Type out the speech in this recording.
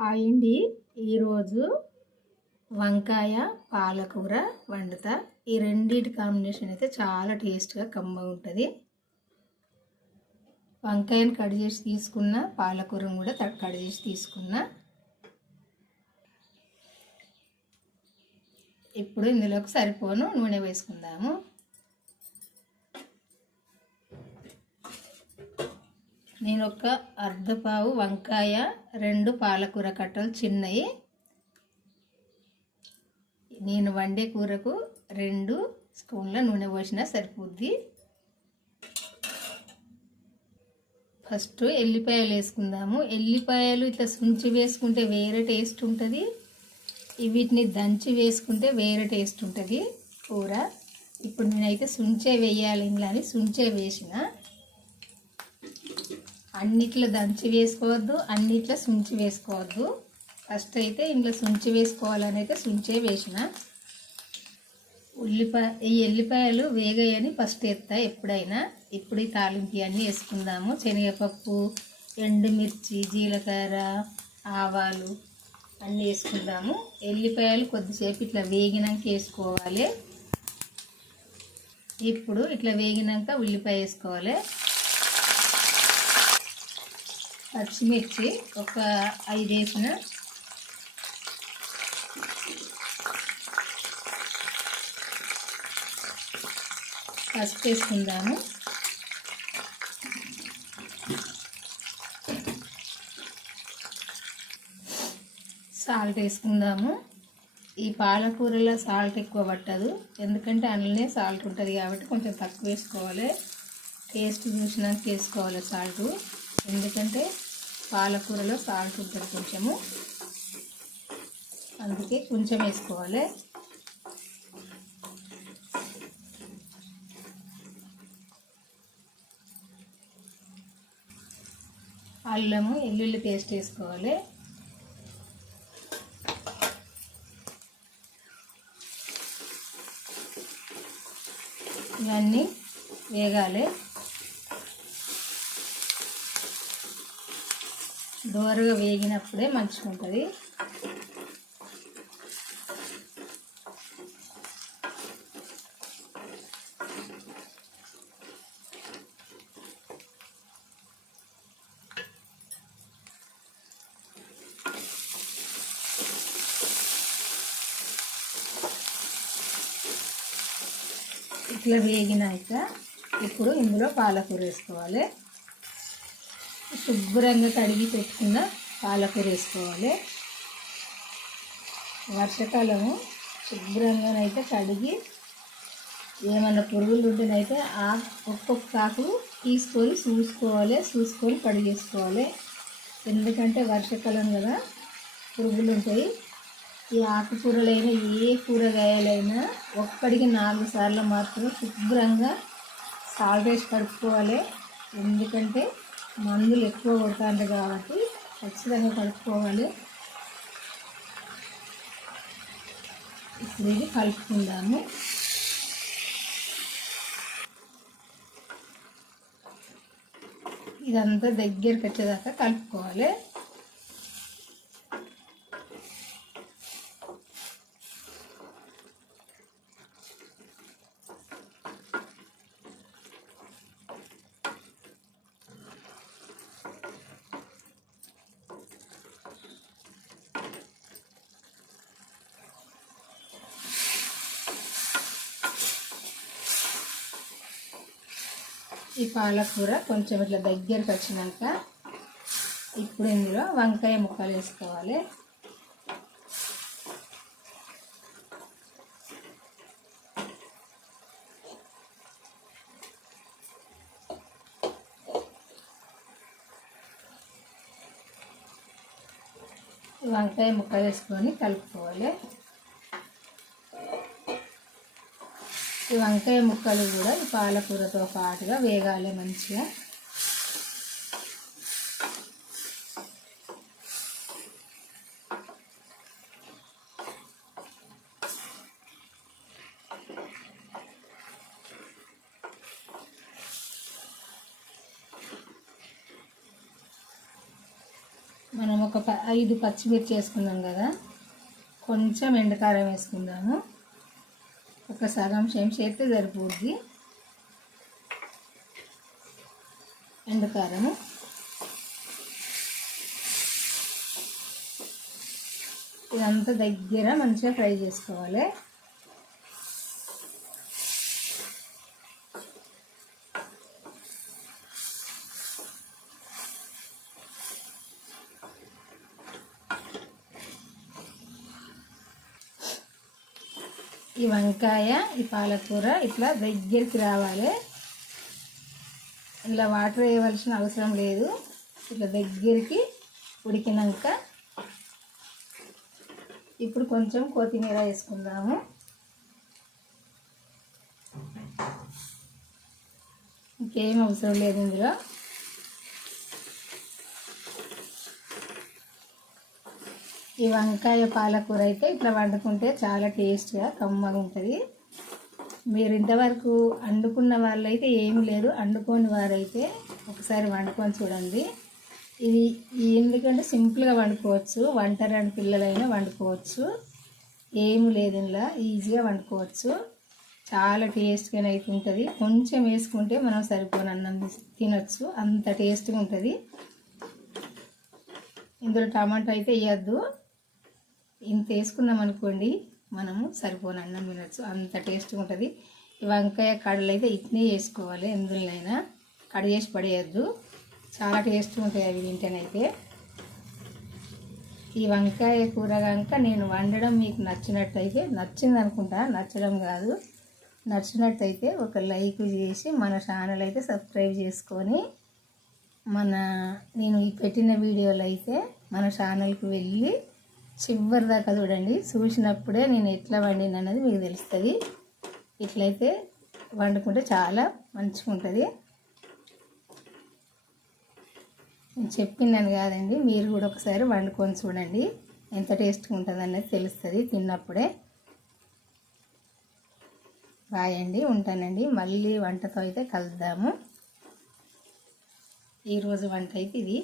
Hi అండి. ఈరోజు వంకాయ పాలకూర వండుతా. ఈ రెండింటి కాంబినేషన్ అయితే చాలా టేస్ట్గా కమ్మగా ఉంటుంది. వంకాయను కట్ చేసి తీసుకున్న, పాలకూరను కూడా కట్ చేసి తీసుకున్న. ఇప్పుడు ఇందులోకి సరిపోను నూనె వేసుకుందాము. నేను ఒక అర్ధపావు వంకాయ, 2 పాలకూర కట్టలు చిన్నవి. నేను వండే కూరకు 2 స్పూన్ల నూనె పోసినా సరిపోద్ది. ఫస్ట్ ఎల్లిపాయలు వేసుకుందాము. ఎల్లిపాయలు ఇట్లా సుంచి వేసుకుంటే వేరే టేస్ట్ ఉంటుంది, వీటిని దంచి వేసుకుంటే వేరే టేస్ట్ ఉంటుంది కూర. ఇప్పుడు నేనైతే సుంచే వేయాలి ఇంట్లో అని సుంచే వేసిన. అన్నిట్లో దంచి వేసుకోవద్దు, అన్నిట్లో సుంచి వేసుకోవద్దు. ఫస్ట్ అయితే ఇంట్లో సుంచి వేసుకోవాలని అయితే సుంచే వేసిన. ఈ ఎల్లిపాయలు వేగాయని ఫస్ట్ ఎత్తా ఎప్పుడైనా. ఇప్పుడు ఈ తాలింపు అన్నీ వేసుకుందాము. శనగపప్పు, ఎండుమిర్చి, జీలకర్ర, ఆవాలు అన్నీ వేసుకుందాము. ఎల్లిపాయలు కొద్దిసేపు ఇట్లా వేగినాక వేసుకోవాలి. ఇప్పుడు ఇట్లా వేగినాక ఉల్లిపాయ వేసుకోవాలి. పచ్చిమిర్చి ఒక 5 వేసిన. పసుపు వేసుకుందాము. సాల్ట్ వేసుకుందాము. ఈ పాలకూరలో సాల్ట్ ఎక్కువ పట్టదు, ఎందుకంటే అందులోనే సాల్ట్ ఉంటుంది కాబట్టి కొంచెం తక్కువ వేసుకోవాలి. టేస్ట్ చూసినాక వేసుకోవాలి సాల్ట్, ఎందుకంటే పాలకూరలో సాల్ట్ ఉంటుంది కొంచెము, అందుకే కొంచెం వేసుకోవాలి. అల్లము వెల్లుల్లి పేస్ట్ వేసుకోవాలి. ఇవన్నీ వేగాలి. దోరగా వేగినప్పుడే మంచిగా ఉంటుంది. ఇట్లా వేగినాక ఇప్పుడు ఇందులో పాలకూర వేసుకోవాలి. శుభ్రంగా కడిగి పెట్టుకున్న పాలకూర వేసుకోవాలి. వర్షాకాలము శుభ్రంగానైతే కడిగి ఏమన్నా పురుగులు ఉంటేనైతే ఒక్కొక్క ఆకు తీసుకొని చూసుకొని కడిగేసుకోవాలి. ఎందుకంటే వర్షాకాలం కదా పురుగులు ఉంటాయి. ఈ ఆకుకూరలైనా ఏ కూరగాయలైనా ఒక్కడికి 4 సార్లు మాత్రం శుభ్రంగా సాల్ట్ వేసి కడుక్కోవాలి. ఎందుకంటే మందులు ఎక్కువ కొడతాంటాయి కాబట్టి ఖచ్చితంగా కలుపుకోవాలి. ఇప్పుడు ఇది కలుపుకుందాము. ఇదంతా దగ్గరికి వచ్చేదాకా కలుపుకోవాలి. ఈ పాలకూర కొంచెం ఇట్లా దగ్గరికి వచ్చినాక ఇప్పుడు ఇందులో వంకాయ ముక్కలు వేసుకోవాలి. వంకాయ ముక్కలు వేసుకొని కలుపుకోవాలి. ఈ వంకాయ ముక్కలు కూడా ఈ పాలకూరతో పాటుగా వేగాలి మంచిగా. మనం ఒక 5 పచ్చిమిర్చి వేసుకున్నాం కదా, కొంచెం ఎండుకారం వేసుకుందాము. ఒక సగం చెంచా అయితే సరిపోద్ది ఎండుకారము. ఇదంతా దగ్గర మంచిగా ఫ్రై చేసుకోవాలి. ఈ వంకాయ, ఈ పాలకూర ఇట్లా దగ్గరికి రావాలి. ఇలా వాటర్ వేయవలసిన అవసరం లేదు. ఇట్లా దగ్గరికి ఉడికినాక ఇప్పుడు కొంచెం కొత్తిమీర వేసుకుందాము. ఇంకేం అవసరం లేదు ఇందులో. ఈ వంకాయ పాలకూర అయితే ఇట్లా వండుకుంటే చాలా టేస్ట్గా కమ్మగా ఉంటుంది. మీరు ఇంతవరకు వండుకున్న వాళ్ళైతే ఏమి లేదు, వండుకోని వారైతే ఒకసారి వండుకొని చూడండి. ఇది ఎందుకంటే సింపుల్గా వండుకోవచ్చు, వంటరాని పిల్లలైనా వండుకోవచ్చు, ఏమి లేదు ఇలా ఈజీగా వండుకోవచ్చు. చాలా టేస్ట్గా అయితే ఉంటుంది. కొంచెం వేసుకుంటే మనం సరిపోని అన్నం తినొచ్చు, అంత టేస్ట్గా ఉంటుంది. ఇందులో టమాటా అయితే వేయద్దు, ఇంత వేసుకున్నాం అనుకోండి మనము సరిపోని అన్నం తినచ్చు, అంత టేస్ట్గా ఉంటుంది. ఈ వంకాయ కడలు అయితే ఇట్నే చేసుకోవాలి, ఎందులోనైనా కడి చేసి పడేయద్దు, చాలా టేస్ట్గా ఉంటాయి అవి తింటేనైతే. ఈ వంకాయ కూర కనుక నేను వండడం మీకు నచ్చినట్టయితే, నచ్చింది అనుకుంటా, నచ్చడం కాదు, నచ్చినట్టయితే ఒక లైక్ చేసి మన ఛానల్ అయితే సబ్స్క్రైబ్ చేసుకొని నేను ఈ పెట్టిన వీడియోలు అయితే మన ఛానల్కి వెళ్ళి చివరి దాకా చూడండి. చూసినప్పుడే నేను ఎట్లా వండిన అన్నది మీకు తెలుస్తుంది. ఇట్లయితే వండుకుంటే చాలా మంచిగా ఉంటుంది. నేను చెప్పినాను కాదండి, మీరు కూడా ఒకసారి వండుకొని చూడండి, ఎంత టేస్ట్గా ఉంటుంది అనేది తెలుస్తుంది తిన్నప్పుడే. బాయ్ అండి, ఉంటానండి. మళ్ళీ వంటతో అయితే కలుద్దాము. ఈరోజు వంట అయితే ఇది.